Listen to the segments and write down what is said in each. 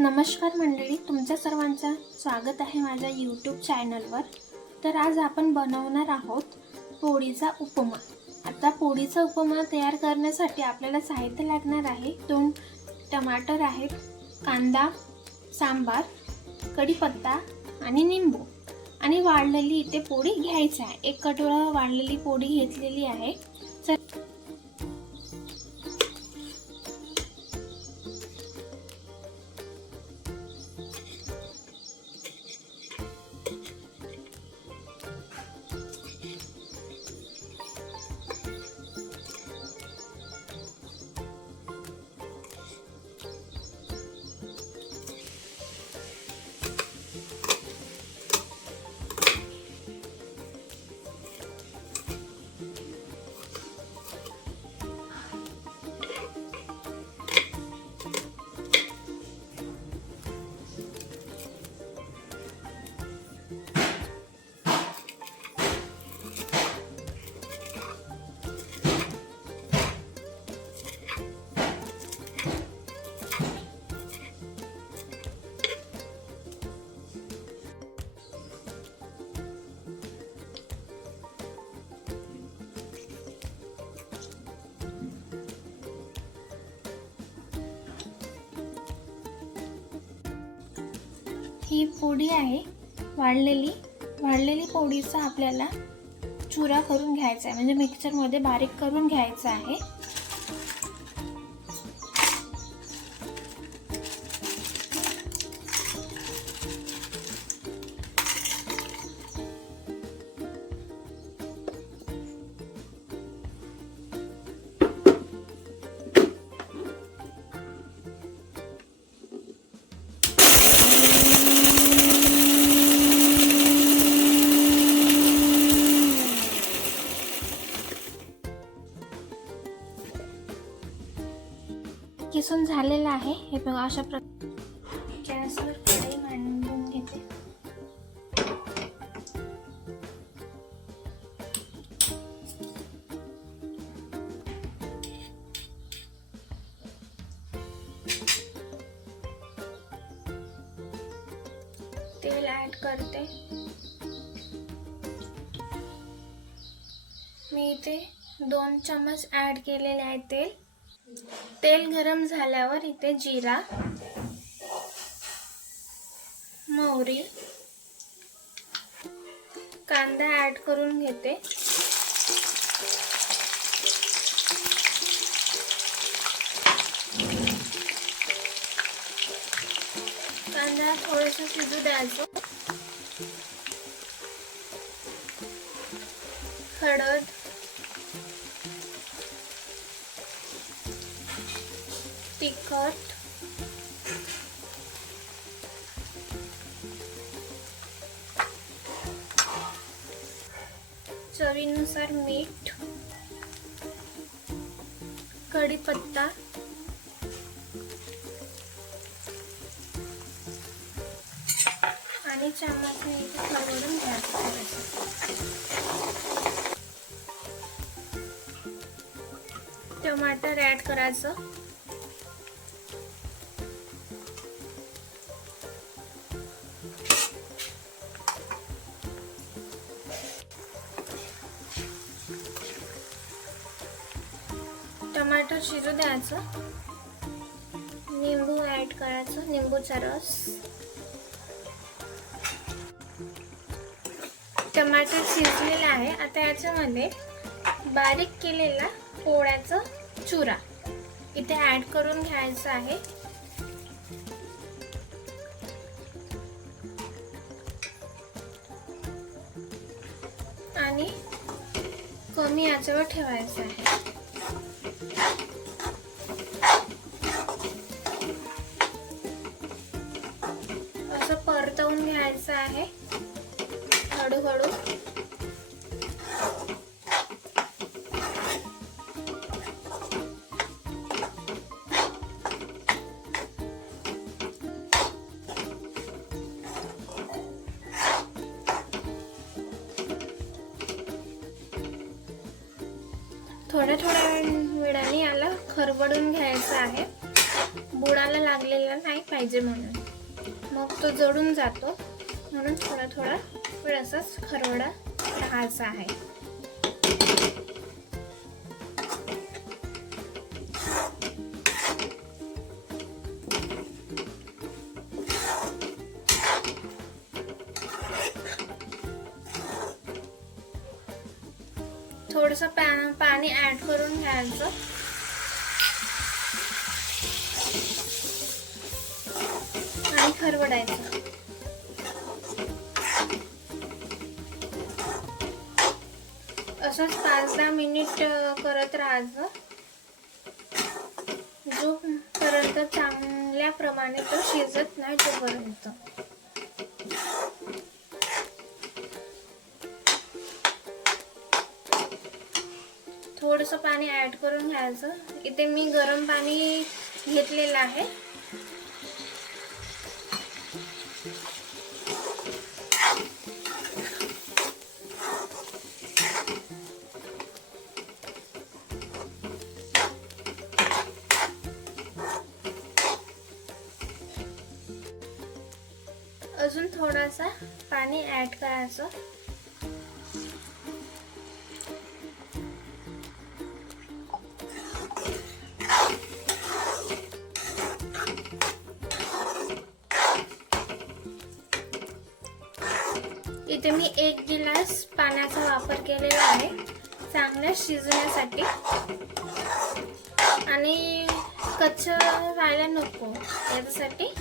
नमस्कार मंडळी तुमच्या सर्वांचं स्वागत आहे माझ्या यूट्यूब चॅनलवर तर आज आपण बनवणार आहोत पोळीचा उपमा. आता पोळीचा उपमा तयार करण्यासाठी आपल्याला साहित्य लागणार आहे. दोन टमाटर आहेत कांदा सांबार कढीपत्ता आणि निंबू. आणि वाळलेली इथे पोळी घ्यायची आहे. एक कटोळा वाळलेली पोळी घेतलेली आहे. चल ही पोळी आहे. वाळलेली. वाळलेली पोळीचा आपल्याला चुरा करून घ्यायचा आहे. म्हणजे मिक्सरमध्ये बारीक करून घ्यायचा आहे. किसून झालेला आहे. हे बघा अशा प्रकारे गॅसवर कढई मांडून घेते. तेल ऍड करते. मी इथे दोन चमच ऍड केलेले आहे तेल. तेल गरम झाल्यावर इथे जिरा मोहरी कांदा ऍड करून घेते. कांदा थोडस शिजू द्यायचं. हळद तिखट चवीनुसार मीठ. कढीपत्ता. आणि चम्मचने इथे खरवडून घ्यायचं टमाटर ॲड करायचं. टमाटर शिजू द्यायचं. निंबू ऍड करायचं निंबूचा रस. टमाटर शिजलेला आहे. आता याच्यामध्ये बारीक केलेला पोळ्याचा चुरा इथे ऍड करून घ्यायचा आहे. आणि कमी याच्यावर ठेवायचं आहे. असं परतवून घ्यायचं आहे. हळूहळू. वळून घ्यायचा घ्यायचं आहे. बुडाला लागलेला नाही पाहिजे म्हणून. मग तो जळून जातो. म्हणून थोडा थोडा वेळ असाच खरवडा राहायचा आहे. थोडस पाणी ऍड करून घ्यायचं. हरवडायचं. असंच पाच दहा मिनिट करत राहायचं. जोपर्यंत चांगल्या प्रमाणे तो शिजत नाही तोपर्यंत. थोडंसं पाणी ऍड करून घ्यायचं. इथे मी गरम पाणी घेतलेलं आहे. ॲड ऍड करायचं इथे मी एक गिलास पाण्याचा वापर केलेला आहे. चांगल्या शिजण्यासाठी. आणि कच्च राहायला नको याच्यासाठी.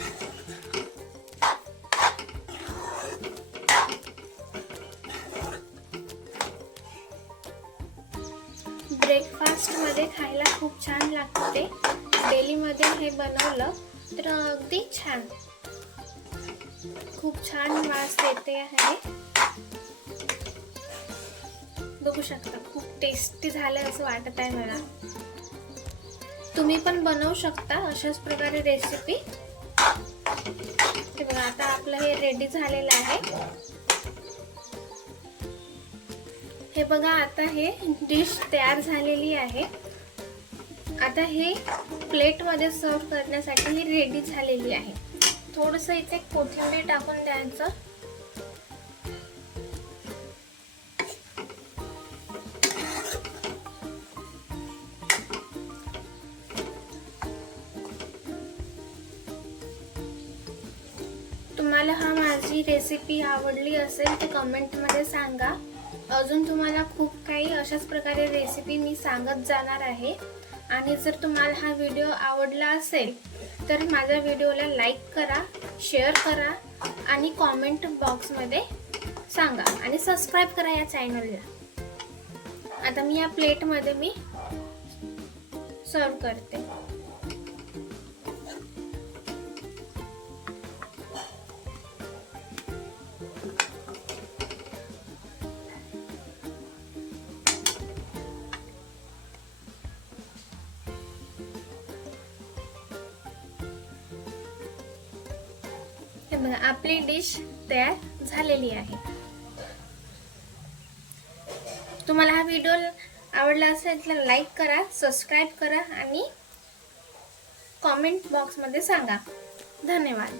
मध्ये खायला खूप छान लागते. डेलीमध्ये हे बनवलं तर अगदी छान. खूप छान वास येते आहे. बघू शकता खूप टेस्टी झालं असं वाटत आहे मला. तुम्ही पण बनवू शकता अशाच प्रकारे रेसिपी हे बघा आता आपलं हे रेडी झालेलं आहे. हे बघा आता हे डिश तयार झालेली आहे. आता हे प्लेटमध्ये सर्व करण्यासाठी ही रेडी झालेली आहे. थोडंसं इथे कोथिंबीर टाकून द्यायचं. तुम्हाला हा माझी रेसिपी आवडली असेल तर कमेंटमध्ये सांगा. अजून तुम्हाला खूप काही अशाच प्रकारे रेसिपी मी सांगत जाणार आहे. आणि जर तुम्हाला हा व्हिडिओ आवडला असेल तर माझ्या व्हिडिओला लाईक करा शेअर करा आणि कॉमेंट बॉक्समध्ये सांगा. आणि सबस्क्राईब करा या चॅनलला आता मी या प्लेटमध्ये मी सर्व करते. हे बघा आपली डिश तयार झालेली आहे. तुम्हाला हा व्हिडिओ आवडला असेल तर लाईक करा सबस्क्राईब करा आणि कॉमेंट बॉक्समध्ये सांगा. धन्यवाद.